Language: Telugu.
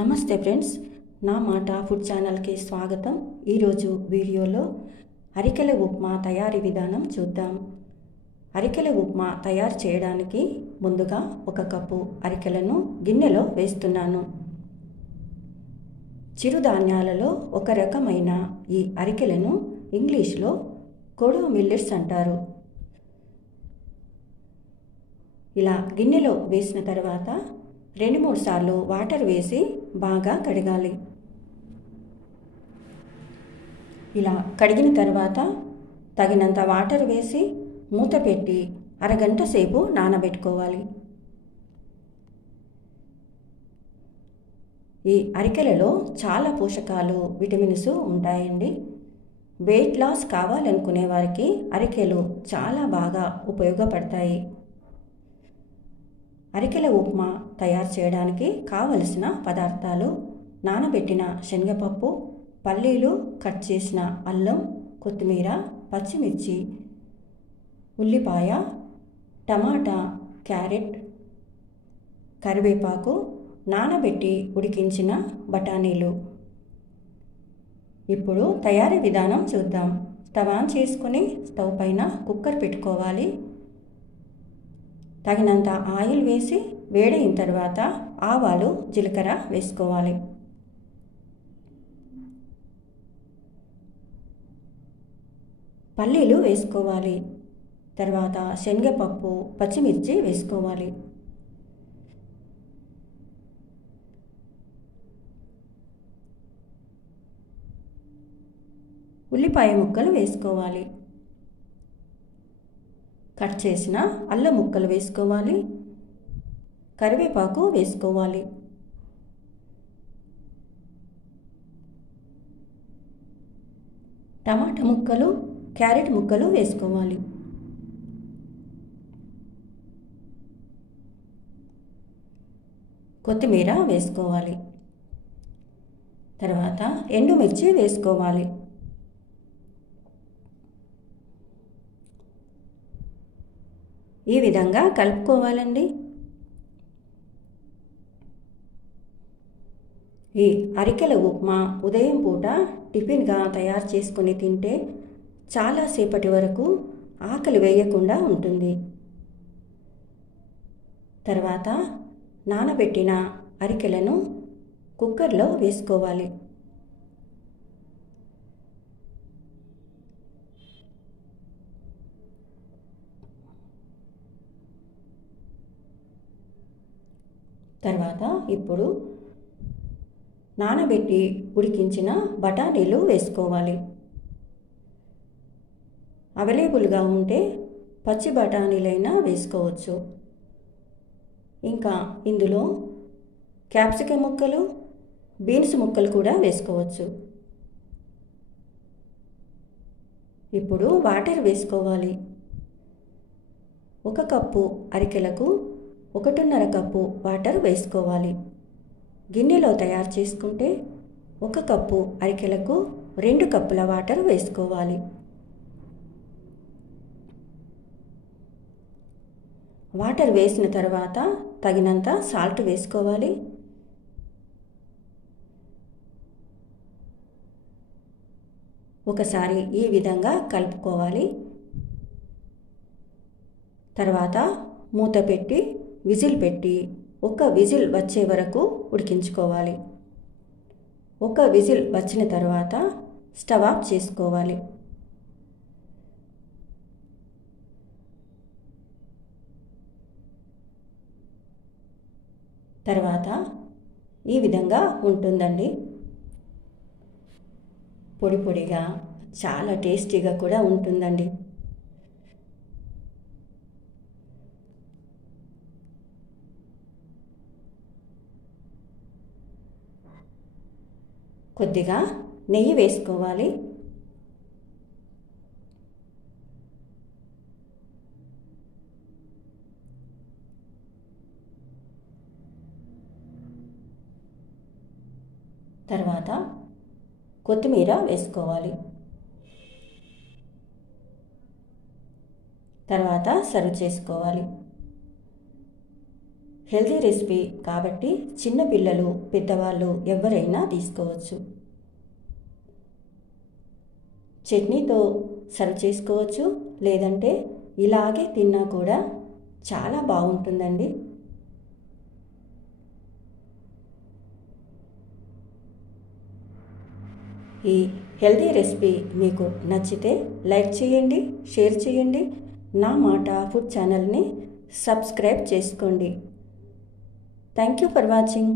నమస్తే ఫ్రెండ్స్, నా మాట ఫుడ్ ఛానల్కి స్వాగతం. ఈరోజు వీడియోలో అరికెల ఉప్మా తయారీ విధానం చూద్దాం. అరికెల ఉప్మా తయారు చేయడానికి ముందుగా 1 కప్పు అరికెలను గిన్నెలో వేస్తున్నాను. చిరుధాన్యాలలో ఒక రకమైన ఈ అరికెలను ఇంగ్లీష్లో కొడో మిల్లెట్స్ అంటారు. ఇలా గిన్నెలో వేసిన తర్వాత 2-3 సార్లు వాటర్ వేసి బాగా కడగాలి. ఇలా కడిగిన తర్వాత తగినంత వాటర్ వేసి మూత పెట్టి అరగంట సేపు నానబెట్టుకోవాలి. ఈ అరికెలలో చాలా పోషకాలు, విటమిన్స్ ఉంటాయండి. వెయిట్ లాస్ కావాలనుకునే వారికి అరికెలు చాలా బాగా ఉపయోగపడతాయి. అరికెల ఉప్మా తయారు చేయడానికి కావలసిన పదార్థాలు: నానబెట్టిన శనగపప్పు, పల్లీలు, కట్ చేసిన అల్లం, కొత్తిమీర, పచ్చిమిర్చి, ఉల్లిపాయ, టమాటా, క్యారెట్, కరివేపాకు, నానబెట్టి ఉడికించిన బఠానీలు. ఇప్పుడు తయారీ విధానం చూద్దాం. స్టవ్ ఆన్ చేసుకుని స్టవ్ పైన కుక్కర్ పెట్టుకోవాలి. తగినంత ఆయిల్ వేసి వేడైన తర్వాత ఆవాలు, జీలకర్ర వేసుకోవాలి. పల్లీలు వేసుకోవాలి. తర్వాత శనగపప్పు, పచ్చిమిర్చి వేసుకోవాలి. ఉల్లిపాయ ముక్కలు వేసుకోవాలి. కట్ చేసిన అల్లం ముక్కలు వేసుకోవాలి. కరివేపాకు వేసుకోవాలి. టమాటా ముక్కలు, క్యారెట్ ముక్కలు వేసుకోవాలి. కొత్తిమీర వేసుకోవాలి. తర్వాత ఎండుమిర్చి వేసుకోవాలి. ఈ విధంగా కలుపుకోవాలండి. ఈ అరికెల ఉప్మా ఉదయం పూట టిఫిన్గా తయారు చేసుకొని తింటే చాలాసేపటి వరకు ఆకలి వేయకుండా ఉంటుంది. తర్వాత నానబెట్టిన అరికెలను కుక్కర్లో వేసుకోవాలి. తర్వాత ఇప్పుడు నానబెట్టి ఉడికించిన బఠానీలు వేసుకోవాలి. అవైలబుల్గా ఉంటే పచ్చి బఠానీలైనా వేసుకోవచ్చు. ఇంకా ఇందులో క్యాప్సికమ్ ముక్కలు, బీన్స్ ముక్కలు కూడా వేసుకోవచ్చు. ఇప్పుడు వాటర్ వేసుకోవాలి. 1 కప్పు అరికెలకు 1.5 కప్పు వాటర్ వేసుకోవాలి. గిన్నెలో తయారు చేసుకుంటే 1 కప్పు అరికెలకు 2 కప్పుల వాటర్ వేసుకోవాలి. వాటర్ వేసిన తర్వాత తగినంత సాల్ట్ వేసుకోవాలి. ఒకసారి ఈ విధంగా కలుపుకోవాలి. తర్వాత మూత పెట్టి విజిల్ పెట్టి 1 విజిల్ వచ్చే వరకు ఉడికించుకోవాలి. 1 విజిల్ వచ్చిన తర్వాత స్టవ్ ఆఫ్ చేసుకోవాలి. తర్వాత ఈ విధంగా ఉంటుందండి. పొడి పొడిగా చాలా టేస్టీగా కూడా ఉంటుందండి. కొద్దిగా నెయ్యి వేసుకోవాలి. తర్వాత కొత్తిమీర వేసుకోవాలి. తర్వాత సర్వ్ చేసుకోవాలి. హెల్తీ రెసిపీ కాబట్టి చిన్నపిల్లలు పెద్దవాళ్ళు ఎవరైనా తీసుకోవచ్చు. చట్నీతో సర్వ్ చేసుకోవచ్చు, లేదంటే ఇలాగే తిన్నా కూడా చాలా బాగుంటుందండి. ఈ హెల్తీ రెసిపీ మీకు నచ్చితే లైక్ చేయండి, షేర్ చేయండి. నా మాట ఫుడ్ ఛానల్ని సబ్స్క్రైబ్ చేసుకోండి. Thank you for watching.